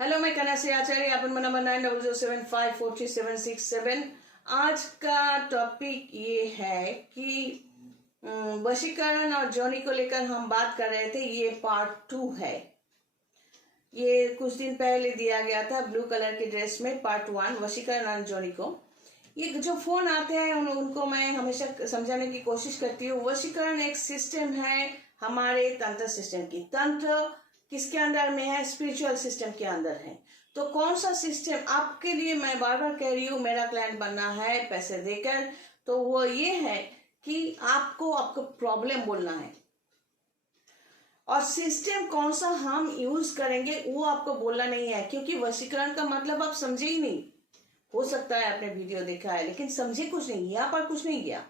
Hello, मैं कन्या आचार्य, अपन number 9007543767। आज का टॉपिक ये है कि वशीकरण और जोनी को लेकर हम बात कर रहे थे। ये पार्ट 2 है। ये कुछ दिन पहले दिया गया था ब्लू कलर की ड्रेस में, पार्ट 1 वशीकरण और जोनी को। ये जो फोन आते हैं उनको मैं हमेशा समझाने की कोशिश करती हूँ। वशीकरण एक सिस्टम है हमारे तंत्र सिस्टम की। तंत्र किसके अंदर में है? स्पिरिचुअल सिस्टम के अंदर है। तो कौन सा सिस्टम आपके लिए, मैं बार बार कह रही हूँ, मेरा क्लाइंट बनना है पैसे देकर, तो वो ये है कि आपको प्रॉब्लम बोलना है और सिस्टम कौन सा हम यूज करेंगे वो आपको बोलना नहीं है। क्योंकि वशीकरण का मतलब आप समझे ही नहीं। हो सकता है आपने वीडियो देखा है लेकिन समझे कुछ नहीं, यहाँ पर कुछ नहीं गया।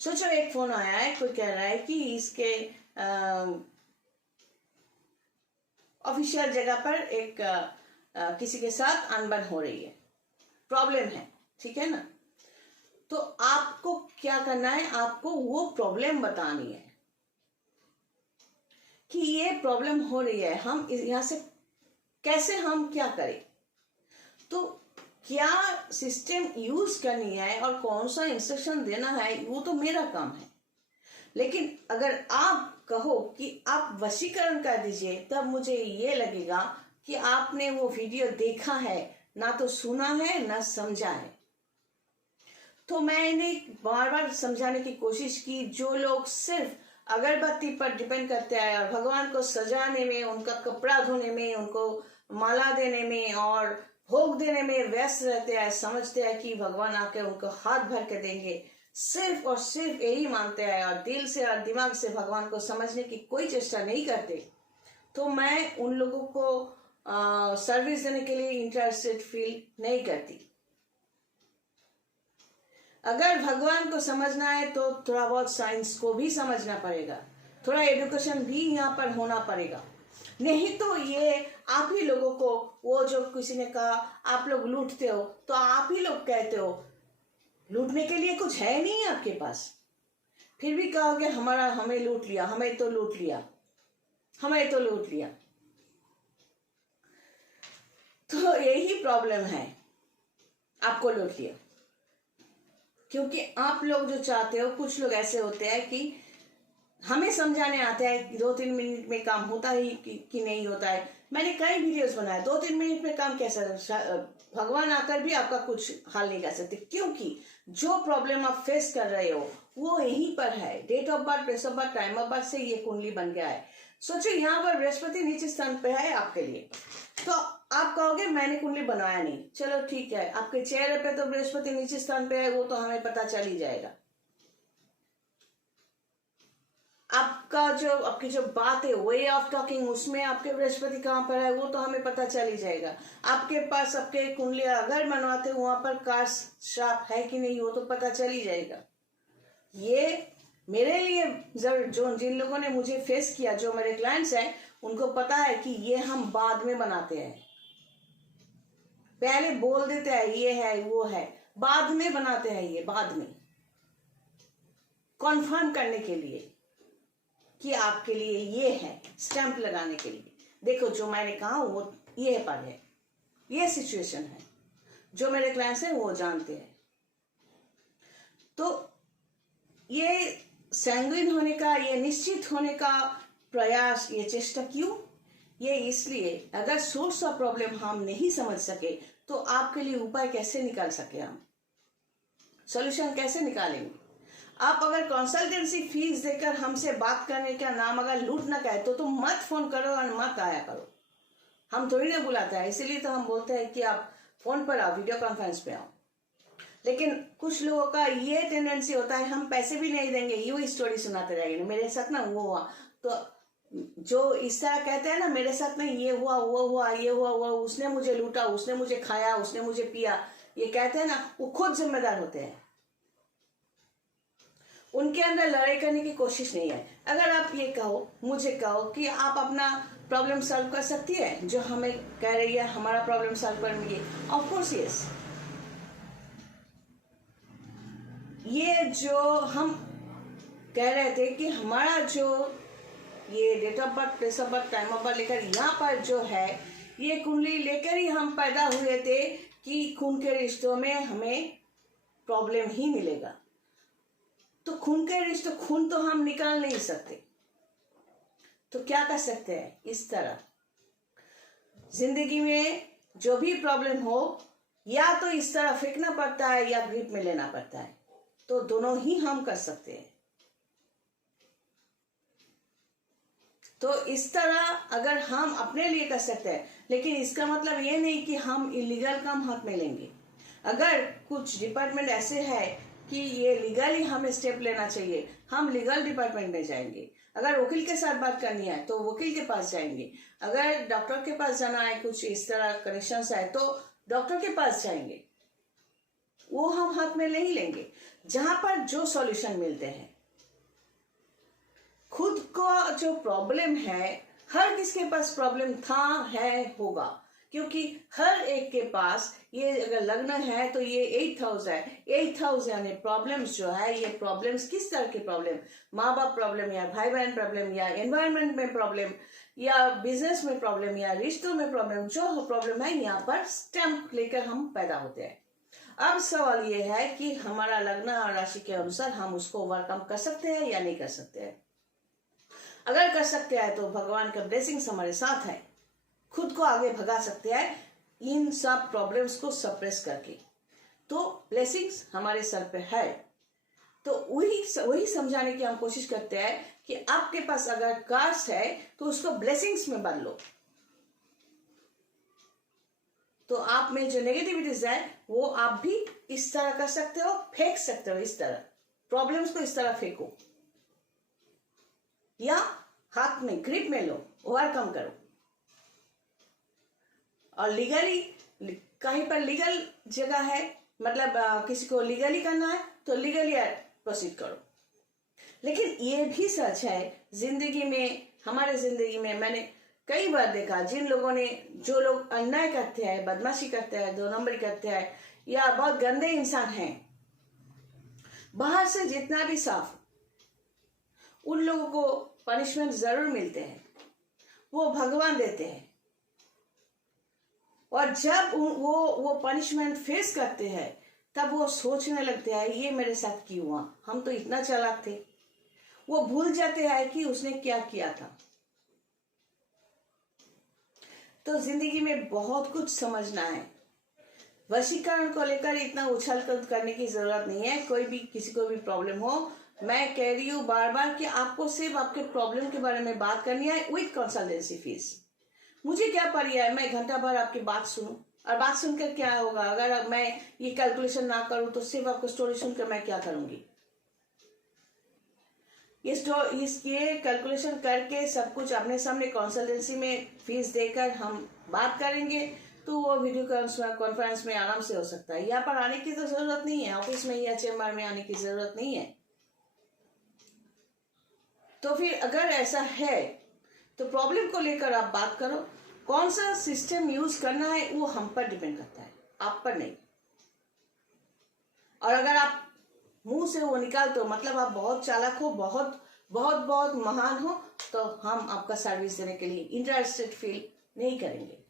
सोचो एक फोन आया है, कोई कह रहा है कि इसके ऑफिशियल जगह पर एक किसी के साथ अनबन हो रही है, प्रॉब्लम है, ठीक है ना। तो आपको क्या करना है? आपको वो प्रॉब्लम बतानी है कि ये प्रॉब्लम हो रही है, हम यहां से कैसे, हम क्या करें। तो क्या सिस्टम यूज करनी है और कौन सा इंस्ट्रक्शन देना है वो तो मेरा काम है। लेकिन अगर आप कहो कि आप वशीकरण कर दीजिए, तब मुझे ये लगेगा कि आपने वो वीडियो देखा है, ना तो सुना है ना समझा है। तो मैंने बार बार समझाने की कोशिश की, जो लोग सिर्फ अगरबत्ती पर डिपेंड करते हैं और भगवान को सजाने में, उनका कपड़ा धोने में, उनको माला देने में और भोग देने में व्यस्त रहते हैं, समझते हैं कि भगवान आके उनको हाथ भर के देंगे, सिर्फ और सिर्फ यही मानते हैं और दिल से और दिमाग से भगवान को समझने की कोई चेष्टा नहीं करते, तो मैं उन लोगों को सर्विस देने के लिए इंटरेस्टेड फील नहीं करती। अगर भगवान को समझना है तो थोड़ा बहुत साइंस को भी समझना पड़ेगा, थोड़ा एजुकेशन भी यहाँ पर होना पड़ेगा। नहीं तो ये आप ही लोगों को, वो जो किसी ने कहा आप लोग लूटते हो, तो आप ही लोग कहते हो लूटने के लिए कुछ है नहीं आपके पास, फिर भी कहोगे हमें लूट लिया, हमें तो लूट लिया, हमें तो लूट लिया। तो यही प्रॉब्लम है, आपको लूट लिया। क्योंकि आप लोग जो चाहते हो, कुछ लोग ऐसे होते हैं कि हमें समझाने आता है कि 2-3 मिनट में काम होता ही कि नहीं होता है। मैंने कई वीडियोस बनाए, 2-3 मिनट में काम कैसा, भगवान आकर भी आपका कुछ हल नहीं कर सकते। क्योंकि जो प्रॉब्लम आप फेस कर रहे हो वो यहीं पर है। Date of birth, place of birth, time of birth से ये कुंडली बन गया है। सोचो यहाँ पर बृहस्पति नीचे स्थान पे है आपके लिए, तो आप कहोगे मैंने कुंडली बनाया नहीं, चलो ठीक है, आपके चेहरे पे तो बृहस्पति नीचे स्थान पे है, वो तो हमें पता चल ही जाएगा। आपकी जो बात है, वे ऑफ टॉकिंग, उसमें आपके बृहस्पति कहाँ पर है वो तो हमें पता चल ही जाएगा। आपके पास आपके कुंडली अगर मनवाते वहां पर काश श्राप है कि नहीं वो तो पता चल ही जाएगा। ये मेरे लिए जो जिन लोगों ने मुझे फेस किया, जो मेरे क्लाइंट्स हैं, उनको पता है कि ये हम बाद में बनाते हैं। पहले बोल देते हैं ये है वो है, बाद में बनाते हैं, ये बाद में कॉन्फर्म करने के लिए कि आपके लिए ये है, स्टैंप लगाने के लिए। देखो जो मैंने कहा वो ये पर है, ये सिचुएशन है, जो मेरे क्लाइंट्स हैं वो जानते हैं। तो ये सैंग्विन होने का, ये निश्चित होने का प्रयास, ये चेष्टा क्यों? ये इसलिए, अगर सोर्स ऑफ प्रॉब्लम हम नहीं समझ सके तो आपके लिए उपाय कैसे निकाल सके, हम सॉल्यूशन कैसे निकालेंगे? आप अगर कंसल्टेंसी फीस देकर हमसे बात करने का नाम अगर लूटना कहे तो मत फोन करो और मत आया करो। हम थोड़ी ना बुलाते हैं, इसीलिए तो हम बोलते हैं कि आप फोन पर आओ, वीडियो कॉन्फ्रेंस पे आओ। लेकिन कुछ लोगों का ये टेंडेंसी होता है, हम पैसे भी नहीं देंगे, यूं स्टोरी सुनाते रहेंगे, मेरे साथ ना वो हुआ। तो जो इस तरह कहते हैं ना, मेरे साथ ना ये हुआ वो हुआ, ये हुआ वो, उसने मुझे लूटा, उसने मुझे खाया, उसने मुझे पिया, ये कहते हैं ना, वो खुद जिम्मेदार होते हैं। उनके अंदर लड़ाई करने की कोशिश नहीं है। अगर आप ये कहो, मुझे कहो कि आप अपना प्रॉब्लम सॉल्व कर सकती है, जो हमें कह रही है हमारा प्रॉब्लम सॉल्व करेंगे, ऑफ कोर्स यस। ये जो हम कह रहे थे कि हमारा जो ये date of birth, place of birth, time of birth लेकर यहाँ पर जो है ये कुंडली लेकर ही हम पैदा हुए थे कि खून के रिश्तों में हमें प्रॉब्लम ही मिलेगा। तो खून के रिश्ते, खून तो हम निकाल नहीं सकते, तो क्या कर सकते हैं? इस तरह जिंदगी में जो भी प्रॉब्लम हो, या तो इस तरह फेंकना पड़ता है या ग्रिप में लेना पड़ता है, तो दोनों ही हम कर सकते हैं। तो इस तरह अगर हम अपने लिए कर सकते हैं, लेकिन इसका मतलब ये नहीं कि हम इलीगल काम हाथ में लेंगे। अगर कुछ डिपार्टमेंट ऐसे है कि ये लीगली हमें स्टेप लेना चाहिए, हम लीगल डिपार्टमेंट में जाएंगे। अगर वकील के साथ बात करनी है तो वकील के पास जाएंगे। अगर डॉक्टर के पास जाना है, कुछ इस तरह कनेक्शंस है, तो डॉक्टर के पास जाएंगे। वो हम हाथ में नहीं लेंगे, जहां पर जो सॉल्यूशन मिलते हैं। खुद को जो प्रॉब्लम है, हर किसके पास प्रॉब्लम था, है, होगा, क्योंकि हर एक के पास ये अगर लग्न है तो ये 8th हाउस है। 8th हाउस यानी प्रॉब्लम्स जो है, ये प्रॉब्लम्स किस तरह के प्रॉब्लम? माँ बाप प्रॉब्लम, या भाई बहन प्रॉब्लम, या एनवायरनमेंट में प्रॉब्लम, या बिजनेस में प्रॉब्लम, या रिश्तों में प्रॉब्लम। जो प्रॉब्लम है यहाँ पर स्टैम्प लेकर हम पैदा होते हैं। अब सवाल ये है कि हमारा लग्न और राशि के अनुसार हम उसको ओवरकम कर सकते हैं या नहीं कर सकते हैं। अगर कर सकते हैं तो भगवान का ब्लेसिंग्स हमारे साथ है, खुद को आगे भगा सकते हैं इन सब प्रॉब्लम्स को सप्रेस करके। तो ब्लेसिंग्स हमारे सर पे है। तो वही समझाने की हम कोशिश करते हैं कि आपके पास अगर कार्स है तो उसको ब्लेसिंग्स में बदल लो। तो आप में जो नेगेटिविटीज है वो आप भी इस तरह कर सकते हो, फेंक सकते हो। इस तरह प्रॉब्लम्स को इस तरह फेंको, या हाथ में ग्रिप में लो, ओवरकम करो। और लीगली, कहीं पर लीगल जगह है, मतलब किसी को लीगली करना है तो लीगली प्रोसीड करो। लेकिन ये भी सच है जिंदगी में, हमारे जिंदगी में मैंने कई बार देखा, जिन लोगों ने, जो लोग अन्याय करते हैं, बदमाशी करते हैं, 2 नंबरी करते हैं, या बहुत गंदे इंसान हैं, बाहर से जितना भी साफ, उन लोगों को पनिशमेंट जरूर मिलते हैं, वो भगवान देते हैं। और जब वो पनिशमेंट फेस करते हैं तब वो सोचने लगते हैं ये मेरे साथ क्यों हुआ, हम तो इतना चालाक थे। वो भूल जाते हैं कि उसने क्या किया था। तो जिंदगी में बहुत कुछ समझना है। वशीकरण को लेकर इतना उछल कूद करने की जरूरत नहीं है। कोई भी, किसी को भी प्रॉब्लम हो, मैं कह रही हूँ बार बार कि आपको सिर्फ आपके प्रॉब्लम के बारे में बात करनी है विद कंसल्टेंसी फीस। मुझे क्या पड़ी है, मैं घंटा भर आपकी बात सुनूं, और बात सुनकर क्या होगा? अगर मैं ये कैलकुलेशन ना करूं तो सिर्फ आपको स्टोरी सुनकर मैं क्या करूंगी? ये कैलकुलेशन करके सब कुछ अपने सामने कंसल्टेंसी में फीस देकर हम बात करेंगे तो वो वीडियो कॉन्फ्रेंस में आराम से हो सकता है। यहाँ पर आने की तो जरूरत नहीं है, ऑफिस में या चेम्बर में आने की जरूरत नहीं है। तो फिर अगर ऐसा है तो प्रॉब्लम को लेकर आप बात करो। कौन सा सिस्टम यूज करना है वो हम पर डिपेंड करता है, आप पर नहीं। और अगर आप मुंह से वो निकाल तो मतलब आप बहुत चालाक हो, बहुत बहुत बहुत महान हो, तो हम आपका सर्विस देने के लिए इंटरेस्टेड फील नहीं करेंगे।